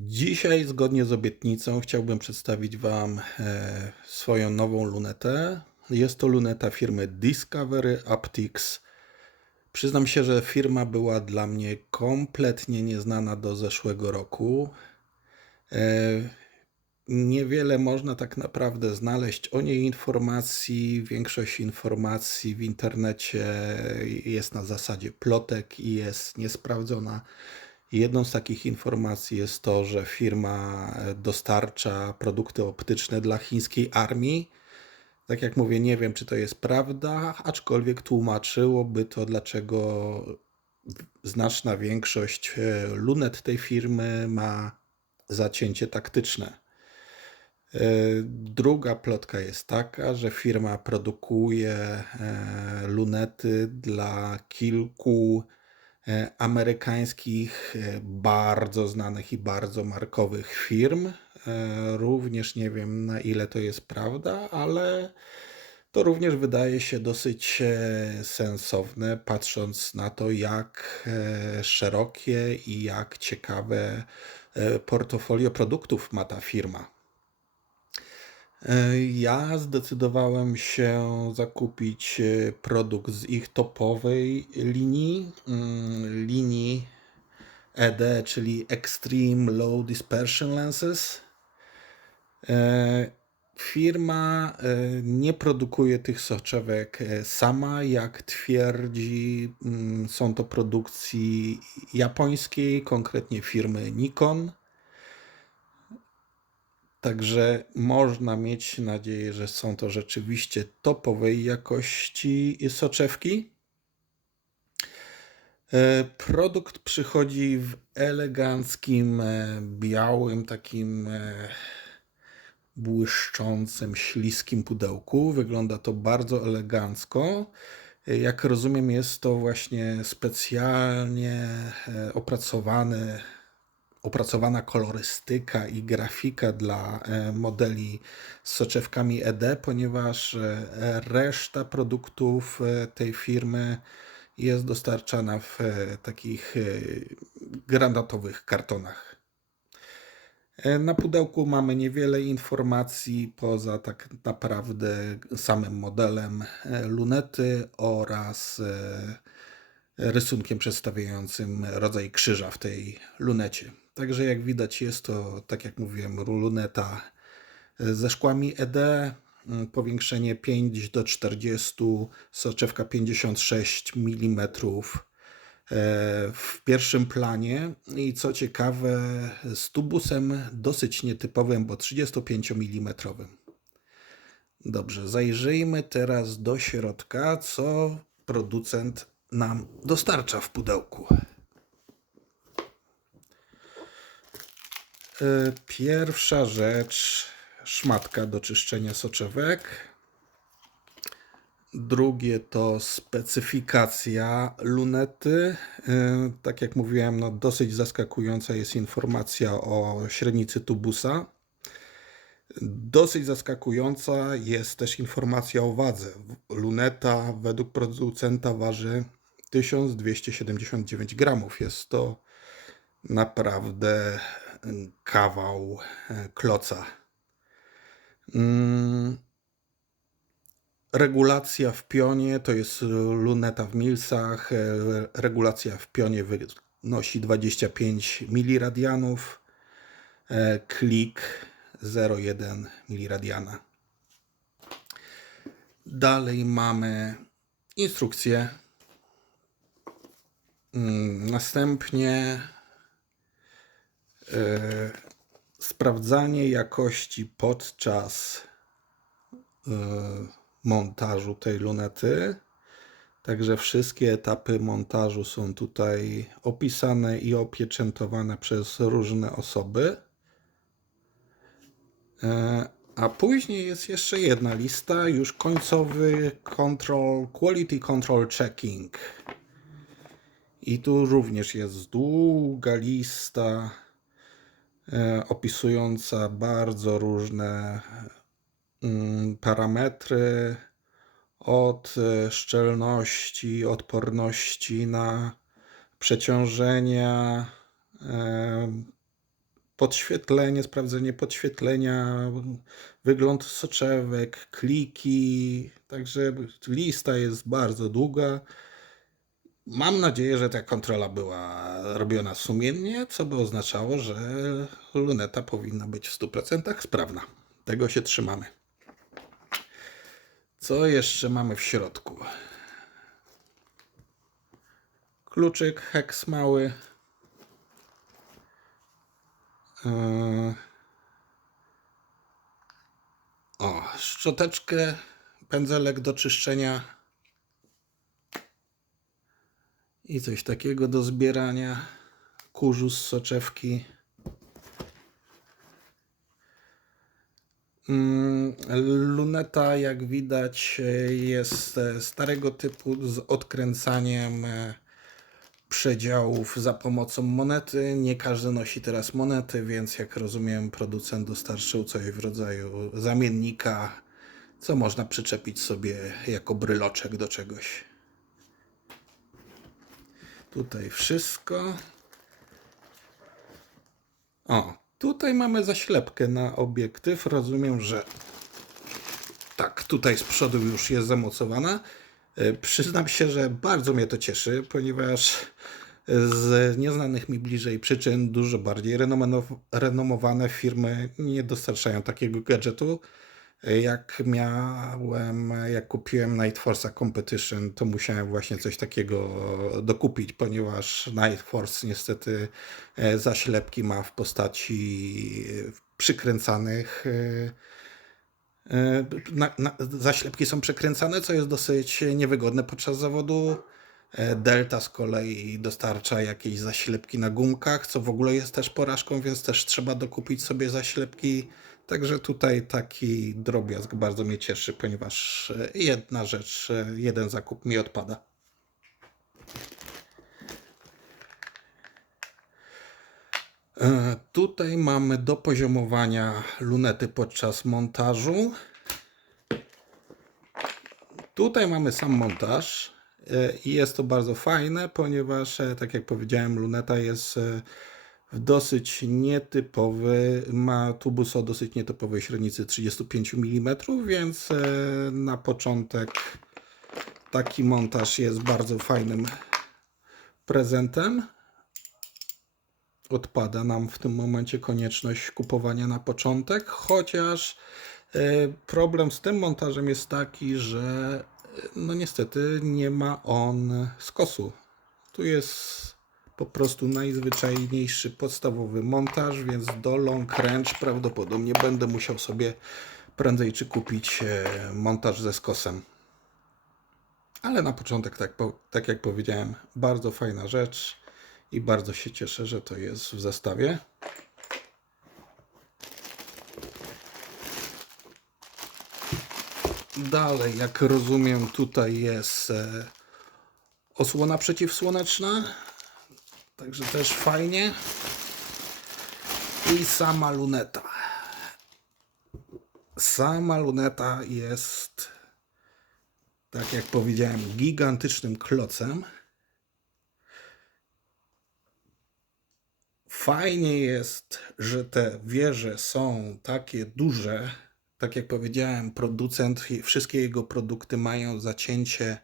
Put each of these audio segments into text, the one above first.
Dzisiaj, zgodnie z obietnicą, chciałbym przedstawić Wam swoją nową lunetę. Jest to luneta firmy Discovery Optics. Przyznam się, że firma była dla mnie kompletnie nieznana do zeszłego roku. E, Niewiele można tak naprawdę znaleźć o niej informacji. Większość informacji w internecie jest na zasadzie plotek i jest niesprawdzona. Jedną z takich informacji jest to, że firma dostarcza produkty optyczne dla chińskiej armii. Tak jak mówię, nie wiem, czy to jest prawda, aczkolwiek tłumaczyłoby to, dlaczego znaczna większość lunet tej firmy ma zacięcie taktyczne. Druga plotka jest taka, że firma produkuje lunety dla kilku amerykańskich, bardzo znanych i bardzo markowych firm. Również nie wiem, na ile to jest prawda, ale to również wydaje się dosyć sensowne, patrząc na to, jak szerokie i jak ciekawe portfolio produktów ma ta firma. Ja zdecydowałem się zakupić produkt z ich topowej linii ED, czyli Extreme Low Dispersion Lenses. Firma nie produkuje tych soczewek sama, jak twierdzi, są to produkcji japońskiej, konkretnie firmy Nikon. Także można mieć nadzieję, że są to rzeczywiście topowej jakości soczewki. Produkt przychodzi w eleganckim, białym, takim błyszczącym, śliskim pudełku. Wygląda to bardzo elegancko. Jak rozumiem, jest to właśnie specjalnie opracowana kolorystyka i grafika dla modeli z soczewkami ED, ponieważ reszta produktów tej firmy jest dostarczana w takich granatowych kartonach. Na pudełku mamy niewiele informacji poza tak naprawdę samym modelem lunety oraz rysunkiem przedstawiającym rodzaj krzyża w tej lunecie. Także jak widać, jest to, tak jak mówiłem, luneta ze szkłami ED, powiększenie 5:40, soczewka 56 mm w pierwszym planie i co ciekawe, z tubusem dosyć nietypowym, bo 35 mm. Dobrze, zajrzyjmy teraz do środka, co producent nam dostarcza w pudełku. Pierwsza rzecz, szmatka do czyszczenia soczewek. Drugie to specyfikacja lunety. Tak jak mówiłem, no dosyć zaskakująca jest informacja o średnicy tubusa. Dosyć zaskakująca jest też informacja o wadze. Luneta według producenta waży 1279 gramów. Jest to naprawdę kawał kloca. Regulacja w pionie to jest luneta w milsach. Regulacja w pionie wynosi 25 miliradianów. Klik 0,1 miliradiana. Dalej mamy instrukcję. Następnie sprawdzanie jakości podczas montażu tej lunety. Także wszystkie etapy montażu są tutaj opisane i opieczętowane przez różne osoby. A później jest jeszcze jedna lista, już końcowy Quality Control Checking. I tu również jest długa lista opisująca bardzo różne parametry, od szczelności, odporności na przeciążenia, podświetlenie, sprawdzenie podświetlenia, wygląd soczewek, kliki, także lista jest bardzo długa. Mam nadzieję, że ta kontrola była robiona sumiennie, co by oznaczało, że luneta powinna być w 100% sprawna. Tego się trzymamy. Co jeszcze mamy w środku? Kluczyk, heks mały. Szczoteczkę, pędzelek do czyszczenia i coś takiego do zbierania kurzu z soczewki. Luneta, jak widać, jest starego typu z odkręcaniem przedziałów za pomocą monety. Nie każdy nosi teraz monety, więc jak rozumiem, producent dostarczył coś w rodzaju zamiennika, co można przyczepić sobie jako bryloczek do czegoś. Tutaj wszystko. Tutaj mamy zaślepkę na obiektyw. Rozumiem, że tak, tutaj z przodu już jest zamocowana. Przyznam się, że bardzo mnie to cieszy, ponieważ z nieznanych mi bliżej przyczyn dużo bardziej renomowane firmy nie dostarczają takiego gadżetu. Jak kupiłem Night Force'a Competition, to musiałem właśnie coś takiego dokupić, ponieważ Night Force niestety zaślepki ma w postaci przykręcanych. Zaślepki są przekręcane, co jest dosyć niewygodne podczas zawodu. Delta z kolei dostarcza jakieś zaślepki na gumkach, co w ogóle jest też porażką, więc też trzeba dokupić sobie zaślepki. Także tutaj taki drobiazg bardzo mnie cieszy, ponieważ jedna rzecz, jeden zakup mi odpada. Tutaj mamy do poziomowania lunety podczas montażu. Tutaj mamy sam montaż i jest to bardzo fajne, ponieważ, tak jak powiedziałem, luneta jest dosyć nietypowy, ma tubus o dosyć nietypowej średnicy 35 mm, więc na początek taki montaż jest bardzo fajnym prezentem. Odpada nam w tym momencie konieczność kupowania na początek, chociaż problem z tym montażem jest taki, że no niestety nie ma on skosu. Tu jest po prostu najzwyczajniejszy podstawowy montaż, więc do long range prawdopodobnie będę musiał sobie prędzej czy kupić montaż ze skosem. Ale na początek, tak jak powiedziałem, bardzo fajna rzecz i bardzo się cieszę, że to jest w zestawie. Dalej, jak rozumiem, tutaj jest osłona przeciwsłoneczna, także też fajnie. I sama luneta. Sama luneta jest, tak jak powiedziałem, gigantycznym klocem. Fajnie jest, że te wieże są takie duże. Tak jak powiedziałem, producent, wszystkie jego produkty mają zacięcie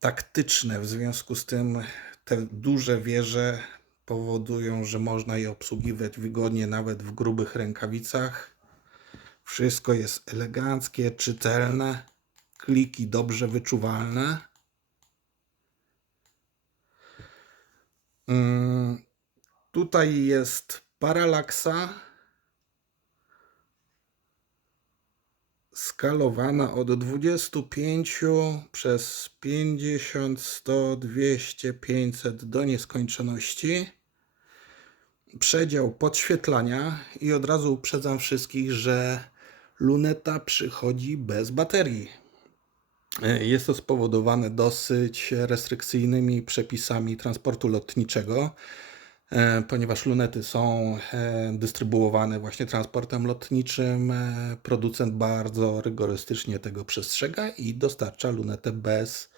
taktyczne. W związku z tym te duże wieże powodują, że można je obsługiwać wygodnie nawet w grubych rękawicach. Wszystko jest eleganckie, czytelne, kliki dobrze wyczuwalne. Tutaj jest paralaksa skalowana od 25 przez 50, 100, 200, 500 do nieskończoności. Przedział podświetlania i od razu uprzedzam wszystkich, że luneta przychodzi bez baterii. Jest to spowodowane dosyć restrykcyjnymi przepisami transportu lotniczego, ponieważ lunety są dystrybuowane właśnie transportem lotniczym. Producent bardzo rygorystycznie tego przestrzega i dostarcza lunetę bez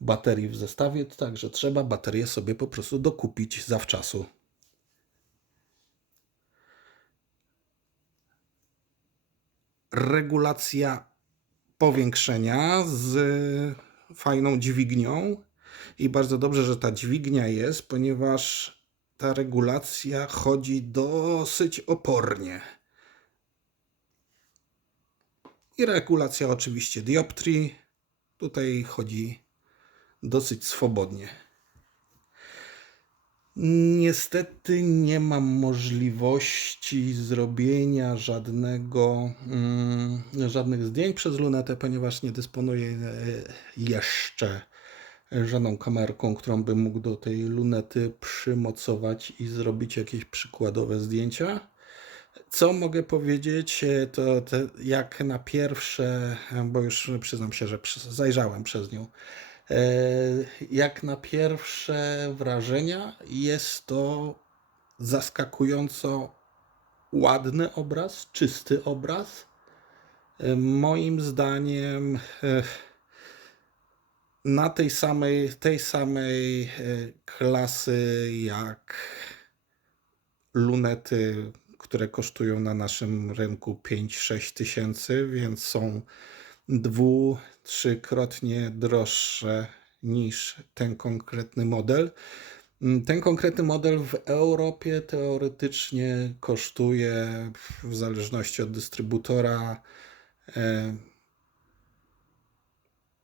baterii w zestawie, także trzeba baterię sobie po prostu dokupić zawczasu. regulacja powiększenia z fajną dźwignią i bardzo dobrze, że ta dźwignia jest, ponieważ ta regulacja chodzi dosyć opornie. I regulacja oczywiście dioptrii tutaj chodzi dosyć swobodnie. Niestety nie mam możliwości zrobienia żadnych zdjęć przez lunetę, ponieważ nie dysponuję jeszcze żadną kamerką, którą bym mógł do tej lunety przymocować i zrobić jakieś przykładowe zdjęcia. Co mogę powiedzieć, to jak na pierwsze, bo już przyznam się, że zajrzałem przez nią. Jak na pierwsze wrażenia jest to zaskakująco ładny obraz, czysty obraz. Moim zdaniem na tej samej klasy jak lunety, które kosztują na naszym rynku 5-6 tysięcy, więc są trzykrotnie droższe niż ten konkretny model. Ten konkretny model w Europie teoretycznie kosztuje, w zależności od dystrybutora,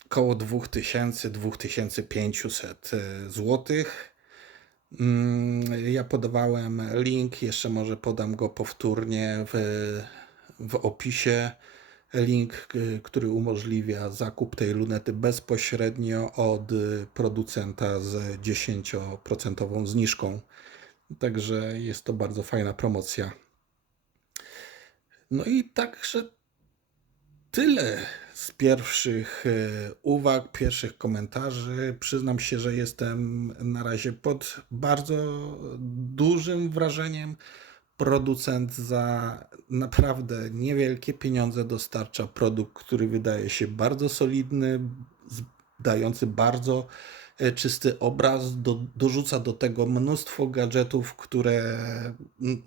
około 2000-2500 zł. Ja podawałem link, jeszcze może podam go powtórnie w opisie. Link, który umożliwia zakup tej lunety bezpośrednio od producenta z 10% zniżką. Także jest to bardzo fajna promocja. No i także tyle z pierwszych uwag, pierwszych komentarzy. Przyznam się, że jestem na razie pod bardzo dużym wrażeniem. Producent za naprawdę niewielkie pieniądze dostarcza produkt, który wydaje się bardzo solidny, dający bardzo czysty obraz, dorzuca do tego mnóstwo gadżetów, które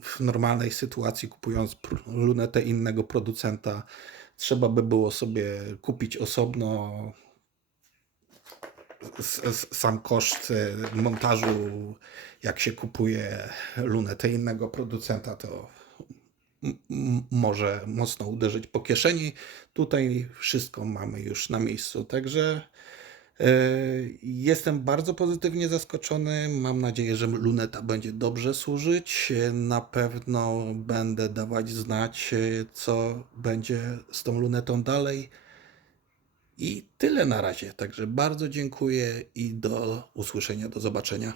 w normalnej sytuacji, kupując lunetę innego producenta, trzeba by było sobie kupić osobno. Sam koszt montażu, jak się kupuje lunetę innego producenta, to może mocno uderzyć po kieszeni. Tutaj wszystko mamy już na miejscu, także jestem bardzo pozytywnie zaskoczony. Mam nadzieję, że luneta będzie dobrze służyć. Na pewno będę dawać znać, co będzie z tą lunetą dalej. I tyle na razie. Także bardzo dziękuję i do usłyszenia, do zobaczenia.